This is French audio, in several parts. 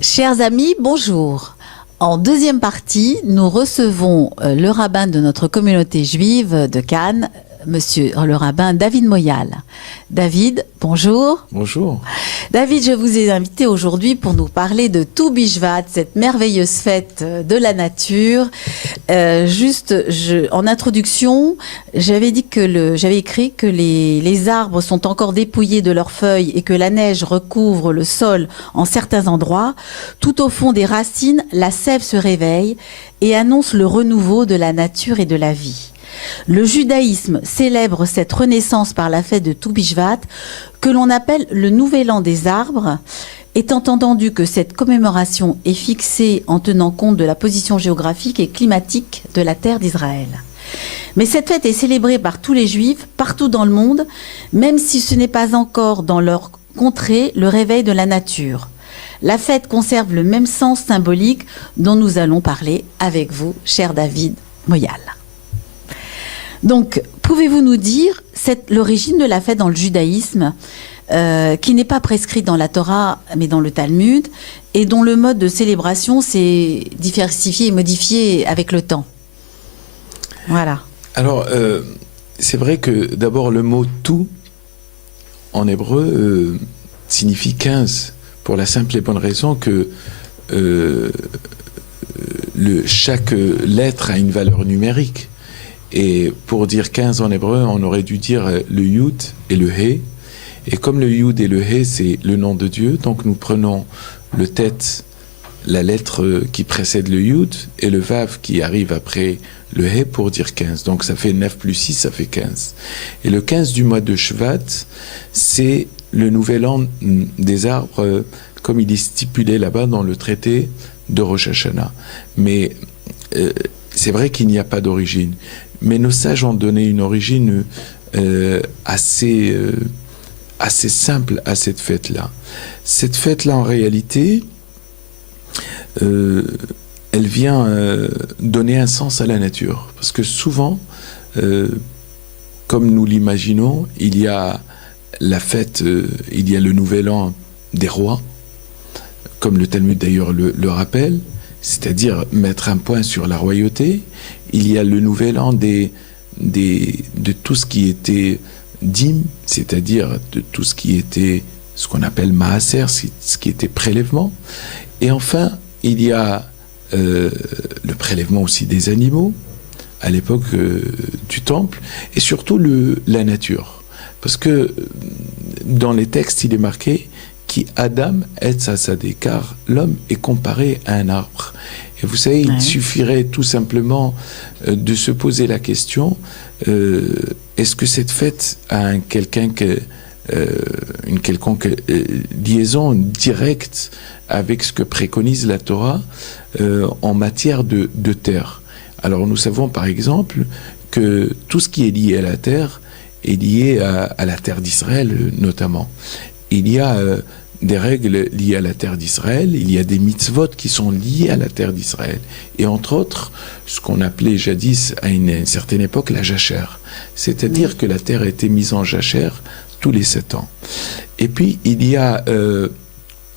Chers amis, bonjour. En deuxième partie, nous recevons le rabbin de notre communauté juive de Cannes, monsieur le rabbin David Moyal. David, bonjour. Bonjour. David, je vous ai invité aujourd'hui pour nous parler de Tou Bishvat, cette merveilleuse fête de la nature. En introduction, j'avais écrit que les arbres sont encore dépouillés de leurs feuilles et que la neige recouvre le sol en certains endroits. Tout au fond des racines, la sève se réveille et annonce le renouveau de la nature et de la vie. Le judaïsme célèbre cette renaissance par la fête de Tou Bishvat, que l'on appelle le Nouvel An des arbres, étant entendu que cette commémoration est fixée en tenant compte de la position géographique et climatique de la terre d'Israël. Mais cette fête est célébrée par tous les juifs, partout dans le monde, même si ce n'est pas encore dans leur contrée le réveil de la nature. La fête conserve le même sens symbolique dont nous allons parler avec vous, cher David Moyal. Donc, pouvez-vous nous dire l'origine de la fête dans le judaïsme, qui n'est pas prescrite dans la Torah, mais dans le Talmud, et dont le mode de célébration s'est diversifié et modifié avec le temps? Voilà. Alors, c'est vrai que d'abord le mot « tout » en hébreu signifie 15, pour la simple et bonne raison que chaque lettre a une valeur numérique. Et pour dire 15 en hébreu, on aurait dû dire le Yud et le He. Et comme le Yud et le He, c'est le nom de Dieu, donc nous prenons le Tet, la lettre qui précède le Yud, et le Vav qui arrive après le He pour dire 15. Donc ça fait 9 plus 6, ça fait 15. Et le 15 du mois de Shvat, c'est le nouvel an des arbres, comme il est stipulé là-bas dans le traité de Rosh Hashanah. Mais c'est vrai qu'il n'y a pas d'origine. Mais nos sages ont donné une origine assez simple à cette fête-là. Cette fête-là, en réalité, elle vient donner un sens à la nature. Parce que souvent, comme nous l'imaginons, il y a la fête, il y a le nouvel an des rois, comme le Talmud d'ailleurs le rappelle, c'est-à-dire mettre un point sur la royauté. Il y a le nouvel an de tout ce qui était dîme, c'est-à-dire de tout ce qui était ce qu'on appelle maaser, ce qui était prélèvement. Et enfin, il y a le prélèvement aussi des animaux à l'époque du temple, et surtout la nature. Parce que dans les textes, il est marqué qui Adam est Sassadé, car l'homme est comparé à un arbre. Et vous savez, il suffirait tout simplement de se poser la question, est-ce que cette fête a une quelconque liaison directe avec ce que préconise la Torah en matière de terre? Alors nous savons par exemple que tout ce qui est lié à la terre est lié à la terre d'Israël notamment. Il y a des règles liées à la terre d'Israël, il y a des mitzvot qui sont liés à la terre d'Israël. Et entre autres, ce qu'on appelait jadis, à une certaine époque, la jachère. C'est-à-dire que la terre était mise en jachère tous les 7 ans. Et puis, il y a,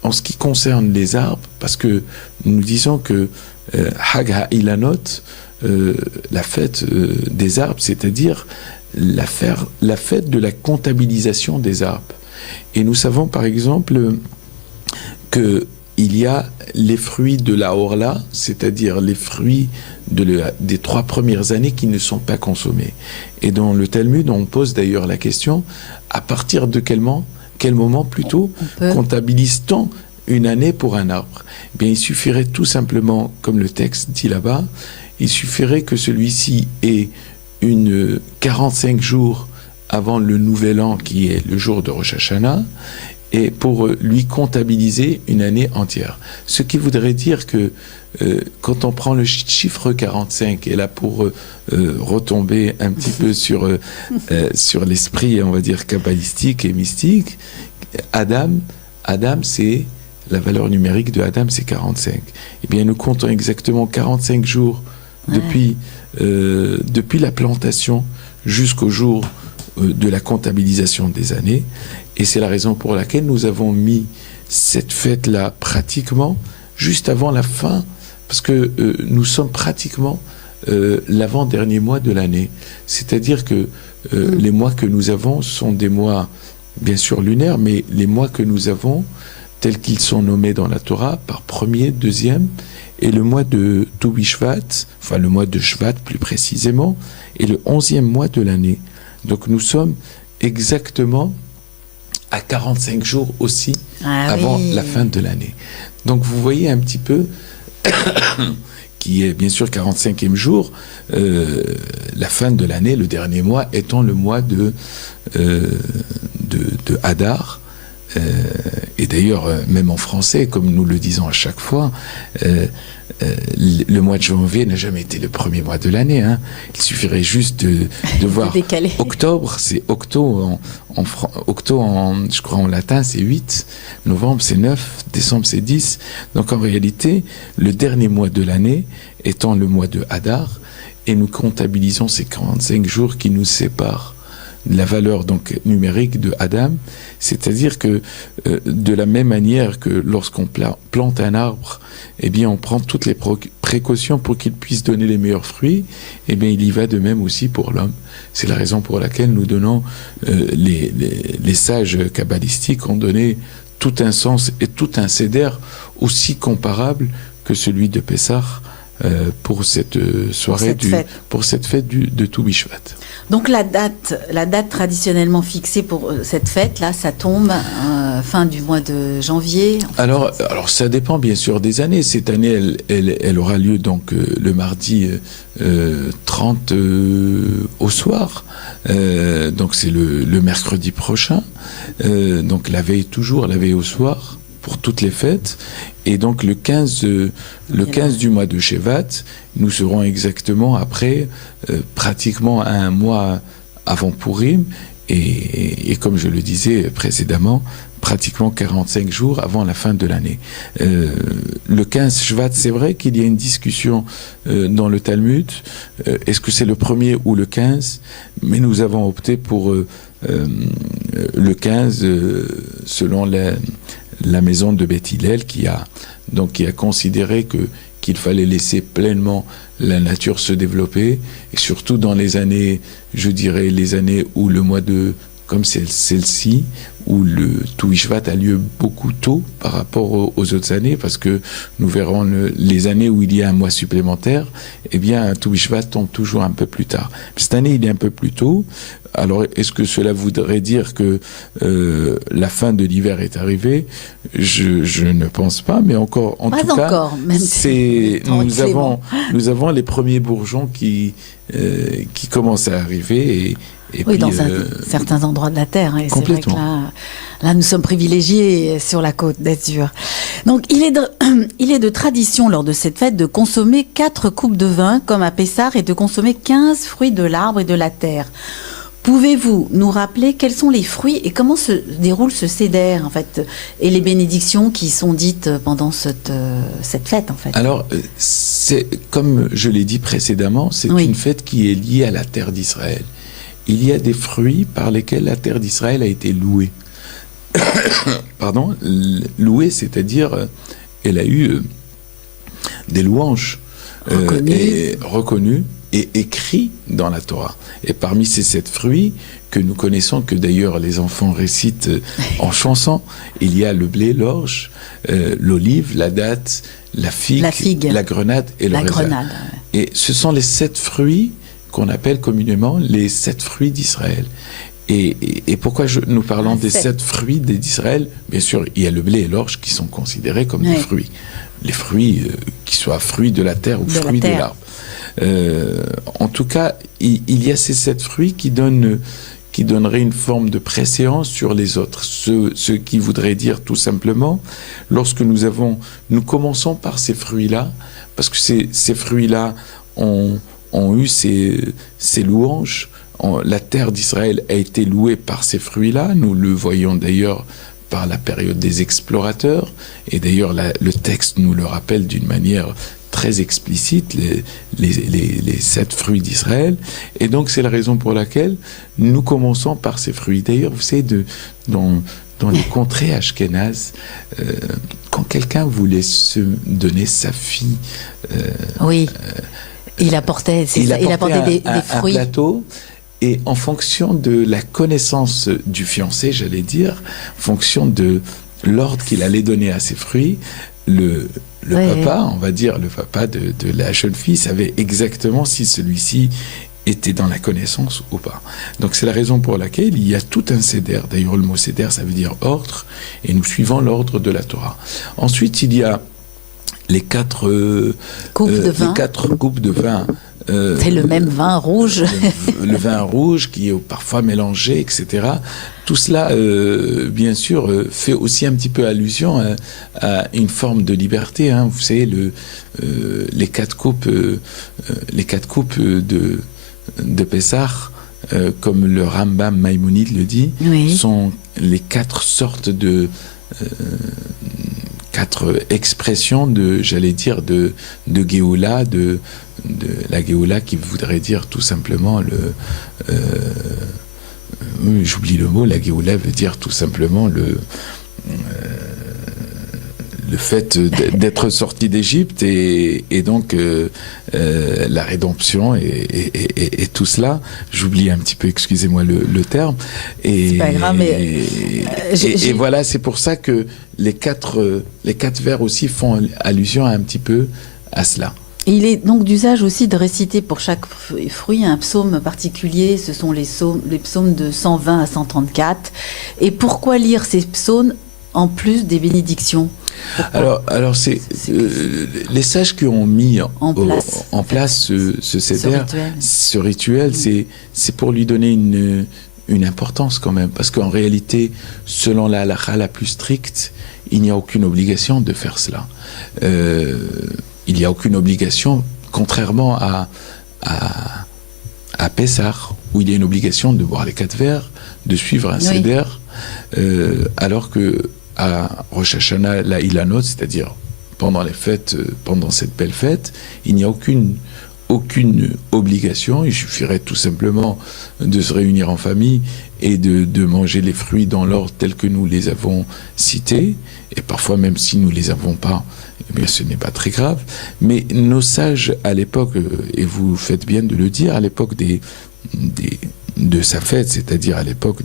en ce qui concerne les arbres, parce que nous disons que Hag HaIlanot, la fête des arbres, c'est-à-dire la fête de la comptabilisation des arbres. Et nous savons par exemple qu'il y a les fruits de la Orla, c'est-à-dire les fruits des 3 premières années qui ne sont pas consommés. Et dans le Talmud, on pose d'ailleurs la question, à partir de quel moment plutôt comptabilise-t-on une année pour un arbre? Eh bien, il suffirait tout simplement, comme le texte dit là-bas, il suffirait que celui-ci ait 45 jours avant le nouvel an qui est le jour de Rosh Hashanah, et pour lui comptabiliser une année entière. Ce qui voudrait dire que quand on prend le chiffre 45, et là pour retomber un petit peu sur l'esprit, on va dire, kabbalistique et mystique, Adam c'est, la valeur numérique de Adam c'est 45. Eh bien nous comptons exactement 45 jours depuis la plantation jusqu'au jour de la comptabilisation des années, et c'est la raison pour laquelle nous avons mis cette fête-là pratiquement juste avant la fin, parce que nous sommes pratiquement l'avant-dernier mois de l'année. C'est-à-dire que les mois que nous avons sont des mois, bien sûr, lunaires, mais les mois que nous avons, tels qu'ils sont nommés dans la Torah, par premier, deuxième, et le mois de Toubishvat, enfin le mois de Shvat plus précisément, est le 11e mois de l'année. Donc nous sommes exactement à 45 jours aussi avant la fin de l'année. Donc vous voyez un petit peu qui est bien sûr 45e jour, la fin de l'année, le dernier mois étant le mois de Hadar. Et d'ailleurs, même en français, comme nous le disons à chaque fois, le mois de janvier n'a jamais été le premier mois de l'année. Hein. Il suffirait juste de voir octobre, c'est octo je crois en latin, c'est 8, novembre c'est 9, décembre c'est 10. Donc en réalité, le dernier mois de l'année étant le mois de Hadar, et nous comptabilisons ces 45 jours qui nous séparent de la valeur donc numérique de Adam, c'est-à-dire que de la même manière que lorsqu'on plante un arbre, eh bien on prend toutes les précautions pour qu'il puisse donner les meilleurs fruits, eh bien il y va de même aussi pour l'homme. C'est la raison pour laquelle nous donnons, les sages kabbalistiques ont donné tout un sens et tout un seder aussi comparable que celui de Pessah pour cette soirée, pour cette fête de Toubishvat. Donc la date traditionnellement fixée pour cette fête-là, ça tombe fin du mois de janvier. Alors ça dépend bien sûr des années. Cette année, elle aura lieu donc le mardi 30 au soir. Donc c'est le mercredi prochain. Donc la veille au soir pour toutes les fêtes. Et donc le 15 du mois de Shevat, nous serons exactement après, pratiquement un mois avant Purim, et comme je le disais précédemment, pratiquement 45 jours avant la fin de l'année. Le 15 Shvat, c'est vrai qu'il y a une discussion dans le Talmud, est-ce que c'est le premier ou le 15, mais nous avons opté pour le 15 selon la maison de Beth Hillel qui a considéré qu'il fallait laisser pleinement la nature se développer, et surtout dans les années, je dirais les années où le mois de, comme c'est celle-ci, où le Toubishvat a lieu beaucoup tôt par rapport aux autres années, parce que nous verrons les années où il y a un mois supplémentaire, eh bien Toubishvat tombe toujours un peu plus tard. Cette année, il est un peu plus tôt. Alors, est-ce que cela voudrait dire que la fin de l'hiver est arrivée ? Je ne pense pas, mais encore, en tout cas, nous avons les premiers bourgeons qui commencent à arriver. Et oui, puis, dans certains endroits de la Terre. Et c'est vrai que là, nous sommes privilégiés sur la côte d'Azur. Donc, il est de tradition, lors de cette fête, de consommer 4 coupes de vin, comme à Pessah, et de consommer 15 fruits de l'arbre et de la terre. Pouvez-vous nous rappeler quels sont les fruits et comment se déroule ce seder, en fait, et les bénédictions qui sont dites pendant cette fête, en fait? Alors, c'est, comme je l'ai dit précédemment, c'est une fête qui est liée à la terre d'Israël. Il y a des fruits par lesquels la terre d'Israël a été louée. Pardon, louée, c'est-à-dire, elle a eu des louanges reconnues et écrits dans la Torah. Et parmi ces 7 fruits que nous connaissons, que d'ailleurs les enfants récitent en chanson, il y a le blé, l'orge, l'olive, la date, la figue, la grenade et le raisin. Et ce sont les 7 fruits qu'on appelle communément les 7 fruits d'Israël. Et pourquoi nous parlons des 7 fruits d'Israël? Bien sûr, il y a le blé et l'orge qui sont considérés comme des fruits. Les fruits, qui soient fruits de la terre ou fruits de l'arbre. En tout cas, il y a ces 7 fruits qui donneraient une forme de préséance sur les autres. Ce qui voudrait dire tout simplement, lorsque nous commençons par ces fruits-là, parce que ces fruits-là ont eu ces louanges. La terre d'Israël a été louée par ces fruits-là. Nous le voyons d'ailleurs par la période des explorateurs. Et d'ailleurs, le texte nous le rappelle d'une manière très explicite, les 7 fruits d'Israël. Et donc, c'est la raison pour laquelle nous commençons par ces fruits. D'ailleurs, vous savez, dans dans les contrées ashkénazes, quand quelqu'un voulait se donner sa fille, oui, il apportait des fruits. Un plateau. Et en fonction de la connaissance du fiancé, j'allais dire, en fonction de l'ordre qu'il allait donner à ses fruits, le papa, on va dire, le papa de la jeune fille savait exactement si celui-ci était dans la connaissance ou pas. Donc c'est la raison pour laquelle il y a tout un seder. D'ailleurs, le mot seder, ça veut dire ordre, et nous suivons l'ordre de la Torah. Ensuite, il y a les quatre coupes de vin. C'est le même vin rouge. Le vin rouge qui est parfois mélangé, etc. Tout cela, bien sûr, fait aussi un petit peu allusion à une forme de liberté. Hein. Vous savez, les quatre coupes de Pessah, comme le Rambam Maïmonide le dit, oui, sont les quatre sortes de... quatre expressions de, j'allais dire, de Géoula, de la Géoula qui voudrait dire tout simplement j'oublie le mot, la Géoula veut dire tout simplement le fait d'être sorti d'Égypte et donc la rédemption et tout cela. J'oublie un petit peu, excusez-moi le terme. C'est pas grave, mais et voilà, c'est pour ça que les quatre vers aussi font allusion un petit peu à cela. Il est donc d'usage aussi de réciter pour chaque fruit un psaume particulier. Ce sont les psaumes de 120 à 134. Et pourquoi lire ces psaumes en plus des bénédictions? Alors c'est les sages qui ont mis en place ce seder, ce rituel, c'est pour lui donner une importance quand même, parce qu'en réalité, selon la halakha la plus stricte, il n'y a aucune obligation de faire cela. Il n'y a aucune obligation, contrairement à Pessah, où il y a une obligation de boire les 4 verres, de suivre un seder, alors que à Rosh Hashanah, la Ilanot, c'est-à-dire pendant les fêtes, pendant cette belle fête, il n'y a aucune obligation. Il suffirait tout simplement de se réunir en famille et de manger les fruits dans l'ordre tel que nous les avons cités. Et parfois, même si nous ne les avons pas, eh bien, ce n'est pas très grave. Mais nos sages, à l'époque, et vous faites bien de le dire, à l'époque de sa fête, c'est-à-dire à l'époque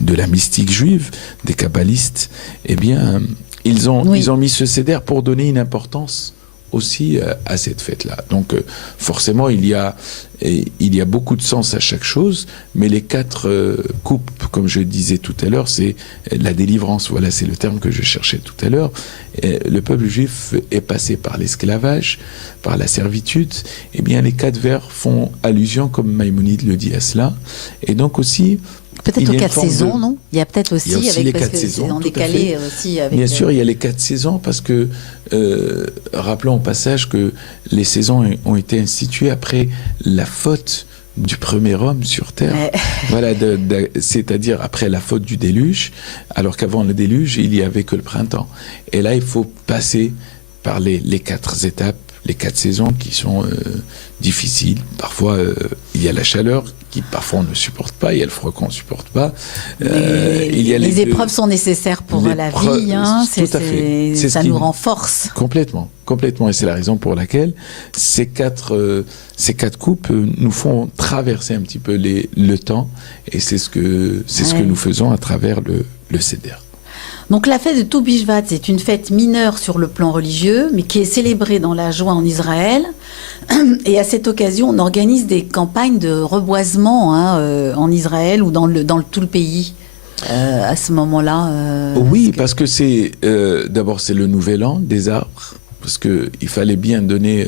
de la mystique juive, des kabbalistes, eh bien, ils ont mis ce seder pour donner une importance aussi à cette fête-là. Donc forcément, il y a beaucoup de sens à chaque chose, mais les 4 coupes, comme je disais tout à l'heure, c'est la délivrance. Voilà, c'est le terme que je cherchais tout à l'heure. Le peuple juif est passé par l'esclavage, par la servitude. Eh bien, les 4 vers font allusion, comme Maïmonide le dit, à cela. Et donc aussi... Peut-être aux 4 saisons, non? Il y a peut-être aussi, avec les 4 saisons. On est calé aussi avec... Bien sûr, il y a les 4 saisons parce que, rappelons au passage que les saisons ont été instituées après la faute du premier homme sur Terre. Voilà, c'est-à-dire après la faute du déluge, alors qu'avant le déluge, il n'y avait que le printemps. Et là, il faut passer par les 4 étapes, les 4 saisons qui sont difficiles. Parfois, il y a la chaleur qui parfois on ne supporte pas, il y a le froid qu'on ne supporte pas. Les épreuves sont nécessaires pour la vie, hein, tout à fait. Ça nous renforce. Complètement, et c'est la raison pour laquelle ces quatre coupes nous font traverser un petit peu le temps, et c'est ce que nous faisons à travers le Seder. Donc la fête de Tou Bishvat, c'est une fête mineure sur le plan religieux, mais qui est célébrée dans la joie en Israël. Et à cette occasion, on organise des campagnes de reboisement en Israël ou dans tout le pays. À ce moment-là. Oui, parce que c'est d'abord c'est le nouvel an des arbres, parce que il fallait bien donner.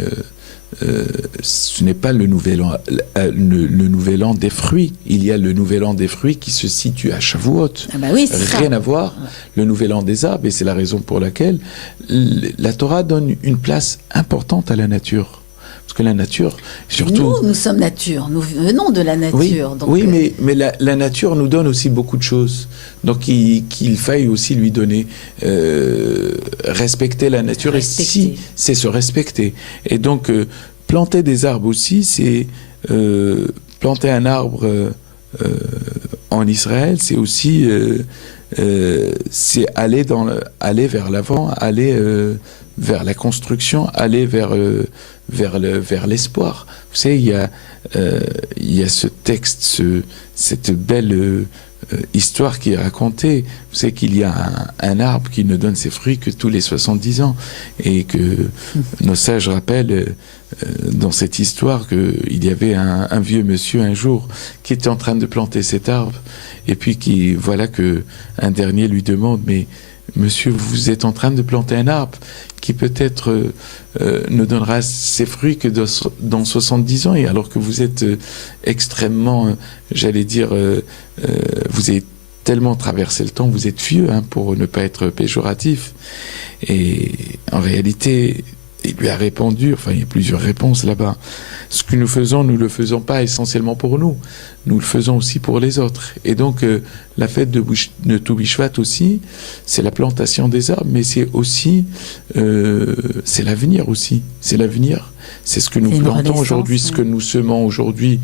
Ce n'est pas le nouvel an, le nouvel an des fruits. Il y a le nouvel an des fruits qui se situe à Shavuot. Ah bah oui, c'est rien ça. à voir. Le nouvel an des arbres, et c'est la raison pour laquelle la Torah donne une place importante à la nature. Parce que la nature, surtout... Nous sommes nature, nous venons de la nature. Oui, mais la nature nous donne aussi beaucoup de choses. Donc qu'il faille aussi lui donner, respecter la nature. Et si, c'est se respecter. Et donc, planter des arbres aussi, c'est planter un arbre en Israël, c'est aussi c'est aller vers l'avant, aller vers la construction, aller vers l'espoir. Vous savez, il y a ce texte, cette belle histoire qui est racontée. Vous savez qu'il y a un arbre qui ne donne ses fruits que tous les 70 ans, et que nos sages rappellent dans cette histoire qu'il y avait un vieux monsieur un jour qui était en train de planter cet arbre, et puis voilà que un dernier lui demande: mais monsieur, vous êtes en train de planter un arbre qui peut-être ne donnera ses fruits que dans 70 ans, et alors que vous êtes extrêmement, j'allais dire, vous avez tellement traversé le temps, vous êtes vieux, hein, pour ne pas être péjoratif. Et en réalité, il lui a répondu, enfin il y a plusieurs réponses là-bas: ce que nous faisons, nous ne le faisons pas essentiellement pour nous, nous le faisons aussi pour les autres. Et donc la fête de Tou Bishvat aussi, c'est la plantation des arbres, mais c'est aussi c'est l'avenir aussi, c'est l'avenir, c'est ce que nous plantons aujourd'hui, ce que nous semons aujourd'hui,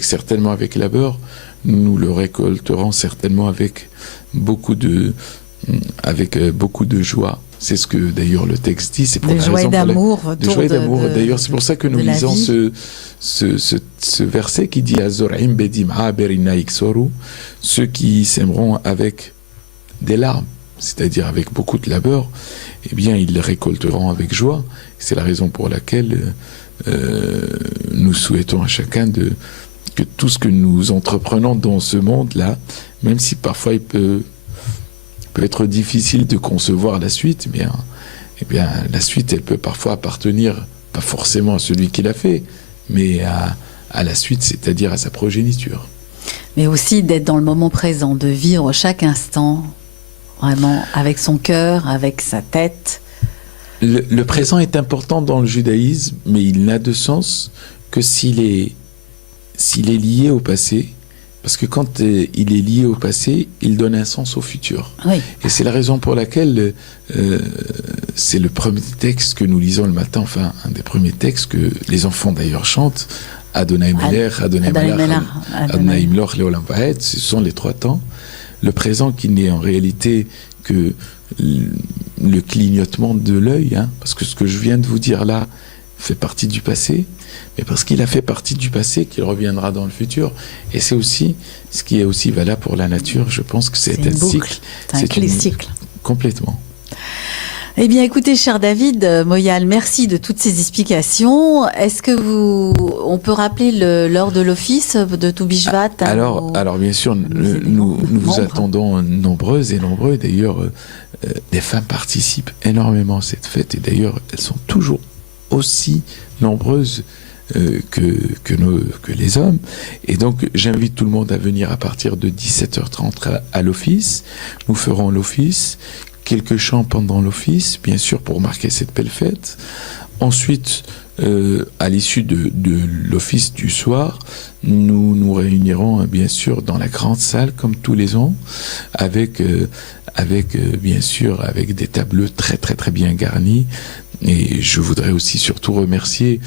certainement avec labeur, nous le récolterons certainement avec beaucoup de joie. C'est ce que d'ailleurs le texte dit. C'est pour de joie et d'amour. De joie et d'amour. D'ailleurs, c'est pour ça que nous lisons ce verset qui dit: Azorim bedim haberina iksoru, ceux qui sèmeront avec des larmes, c'est-à-dire avec beaucoup de labeur, eh bien, ils les récolteront avec joie. C'est la raison pour laquelle nous souhaitons à chacun que tout ce que nous entreprenons dans ce monde-là, même si parfois il peut être difficile de concevoir la suite, mais eh bien, la suite, elle peut parfois appartenir, pas forcément à celui qui l'a fait, mais à la suite, c'est-à-dire à sa progéniture. Mais aussi d'être dans le moment présent, de vivre chaque instant, vraiment, avec son cœur, avec sa tête. Le présent est important dans le judaïsme, mais il n'a de sens que s'il est lié au passé. Parce que quand il est lié au passé, il donne un sens au futur. Oui. Et c'est la raison pour laquelle c'est le premier texte que nous lisons le matin, enfin un des premiers textes que les enfants d'ailleurs chantent: Adonai Melech, Adonai Melech, Adonai Imloch, Leolam Vaed. Ce sont les trois temps. Le présent qui n'est en réalité que le clignotement de l'œil, hein, parce que ce que je viens de vous dire là fait partie du passé, mais parce qu'il a fait partie du passé qu'il reviendra dans le futur. Et c'est aussi ce qui est aussi valable pour la nature. Je pense que c'est un cycle. C'est un cycle. Complètement. Eh bien, écoutez, cher David Moyal, merci de toutes ces explications. Est-ce que on peut rappeler l'heure de l'office de Tou Bishvat? Alors, bien sûr, nous vous attendons nombreuses et nombreux. D'ailleurs, des femmes participent énormément à cette fête, et d'ailleurs, elles sont toujours aussi nombreuses que les hommes. Et donc, j'invite tout le monde à venir à partir de 17h30 à l'office. Nous ferons l'office, quelques chants pendant l'office, bien sûr, pour marquer cette belle fête. Ensuite, à l'issue de l'office du soir, nous nous réunirons, bien sûr, dans la grande salle, comme tous les ans, avec bien sûr, avec des tables très, très, très bien garnis. Et je voudrais aussi surtout remercier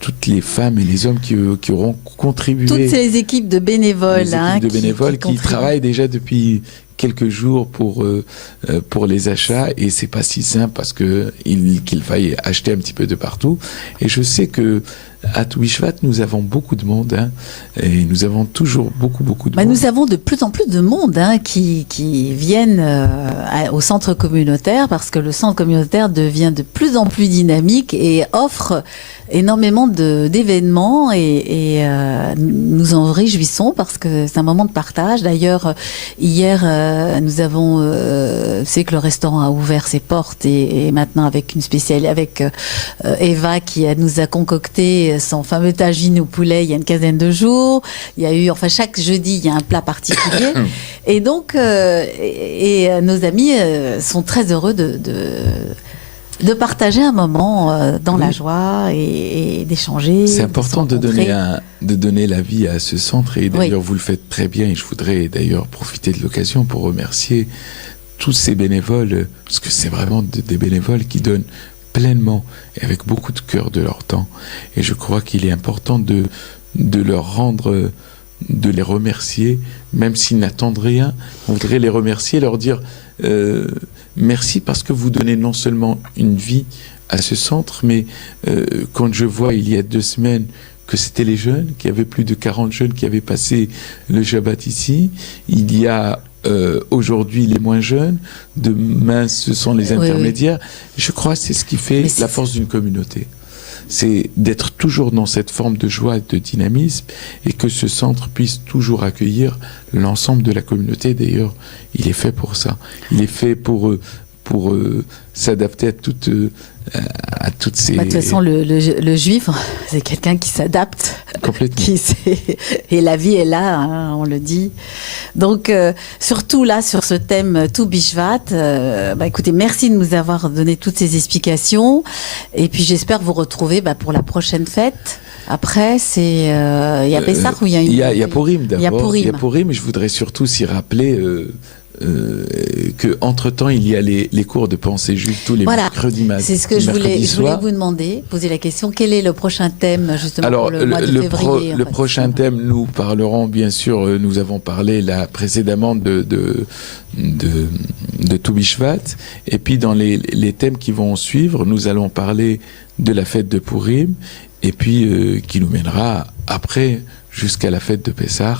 toutes les femmes et les hommes qui auront contribué. Toutes ces équipes de bénévoles. Qui travaillent déjà depuis quelques jours pour les achats, et c'est pas si simple parce qu'il faille acheter un petit peu de partout. Et je sais que à Tou Bishvat, nous avons beaucoup de monde, hein, et nous avons toujours beaucoup de monde. Nous avons de plus en plus de monde, hein, qui viennent au centre communautaire, parce que le centre communautaire devient de plus en plus dynamique et offre énormément d'événements, et nous en réjouissons parce que c'est un moment de partage. D'ailleurs, hier, nous avons, c'est que le restaurant a ouvert ses portes, et maintenant avec une spéciale, avec Eva qui nous a concocté son fameux tagine au poulet il y a une quinzaine de jours. Il y a eu, enfin chaque jeudi, il y a un plat particulier. Et donc, nos amis sont très heureux de partager un moment dans la joie et d'échanger. C'est important de donner la vie à ce centre, et d'ailleurs vous le faites très bien, et je voudrais d'ailleurs profiter de l'occasion pour remercier tous ces bénévoles, parce que c'est vraiment des bénévoles qui donnent pleinement et avec beaucoup de cœur de leur temps, et je crois qu'il est important de leur rendre de les remercier, même s'ils n'attendent rien. On voudrait les remercier, leur dire merci parce que vous donnez non seulement une vie à ce centre, mais quand je vois il y a 2 semaines que c'était les jeunes, qu'il y avait plus de 40 jeunes qui avaient passé le Shabbat ici, il y a aujourd'hui les moins jeunes, demain ce sont les intermédiaires. Oui. Je crois que c'est ce qui fait la force d'une communauté. C'est d'être toujours dans cette forme de joie et de dynamisme et que ce centre puisse toujours accueillir l'ensemble de la communauté. D'ailleurs, il est fait pour ça. Il est fait pour s'adapter à toutes ces... De toute façon, le juif, c'est quelqu'un qui s'adapte. Complètement. Et la vie est là, hein, on le dit. Donc, surtout là, sur ce thème Tou Bishvat, écoutez, merci de nous avoir donné toutes ces explications. Et puis, j'espère vous retrouver pour la prochaine fête. Après, c'est... Il y a Pessah ou il y a une... Il y a Purim d'abord. Il y a Purim. Je voudrais surtout s'y rappeler... qu'entre-temps, il y a les cours de pensée juive tous les mercredis matins. C'est ce que je voulais vous demander, poser la question. Quel est le prochain thème, justement, pour le mois de février Le prochain thème, nous parlerons, bien sûr, nous avons parlé là précédemment de Tou Bishvat. Et puis, dans les thèmes qui vont suivre, nous allons parler de la fête de Purim, et puis qui nous mènera après jusqu'à la fête de Pessah.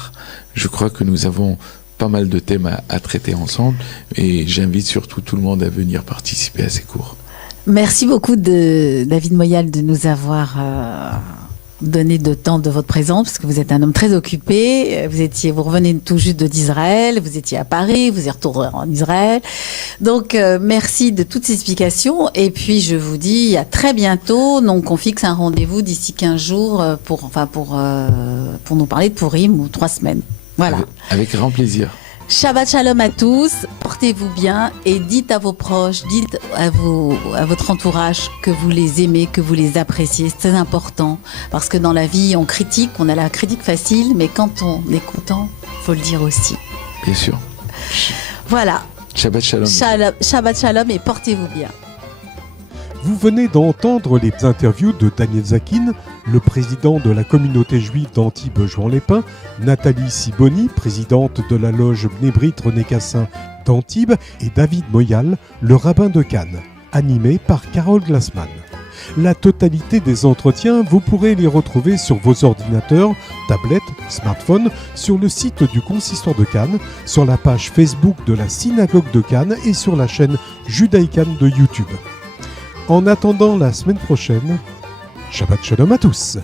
Je crois que nous avons pas mal de thèmes à traiter ensemble et j'invite surtout tout le monde à venir participer à ces cours. Merci beaucoup David Moyal de nous avoir donné de temps de votre présence parce que vous êtes un homme très occupé. Vous revenez tout juste d'Israël, vous étiez à Paris, vous êtes retourné en Israël. Donc merci de toutes ces explications et puis je vous dis à très bientôt. Donc on fixe un rendez-vous d'ici 15 jours pour nous parler de Purim ou 3 semaines. Voilà. Avec grand plaisir. Shabbat Shalom à tous, portez-vous bien et dites à vos proches, dites à votre entourage que vous les aimez, que vous les appréciez. C'est très important parce que dans la vie, on critique, on a la critique facile, mais quand on est content, faut le dire aussi. Bien sûr. Voilà. Shabbat Shalom. Shabbat Shalom et portez-vous bien. Vous venez d'entendre les interviews de Daniel Zakin, le président de la communauté juive d'Antibes-Juan-les-Pins, Nathalie Siboni, présidente de la loge Bnei René Cassin d'Antibes, et David Moyal, le rabbin de Cannes, animé par Carole Glassman. La totalité des entretiens, vous pourrez les retrouver sur vos ordinateurs, tablettes, smartphones, sur le site du Consistoire de Cannes, sur la page Facebook de la Synagogue de Cannes et sur la chaîne Judaïcan de YouTube. En attendant la semaine prochaine, Shabbat Shalom à tous.